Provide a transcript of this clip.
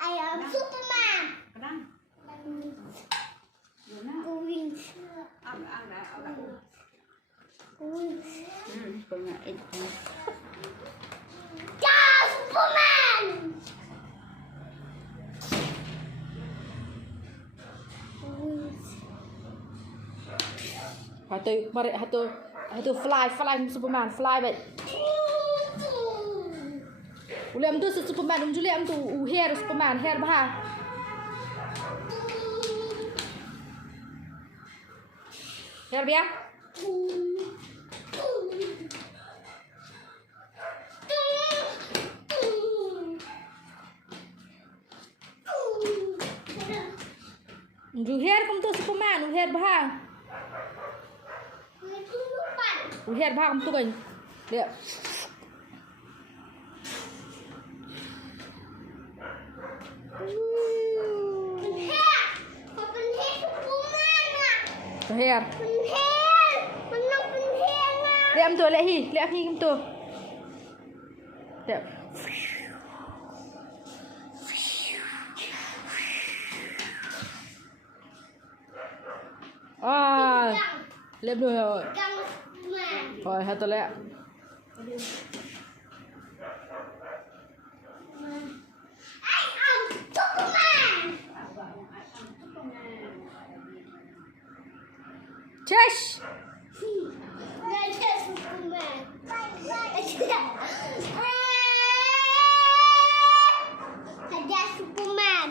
I am Superman. Kadang. Wings. Ăn đã, ăn đã. Wings. Superman. Yeah, Superman. Wings. Hatu fly Superman fly vậy. Uliam tu Superman Juliam tu hair Superman hair bah. Hair biar. Hair kamu tu Superman hair bah. Hair bah kamu tu kan. Lihat. Hair. Lihat tu, lihat kamu tu. Lihat. Lihat tu. Rồi, hatu lihat. Chesh. Ada Superman. Ada Superman.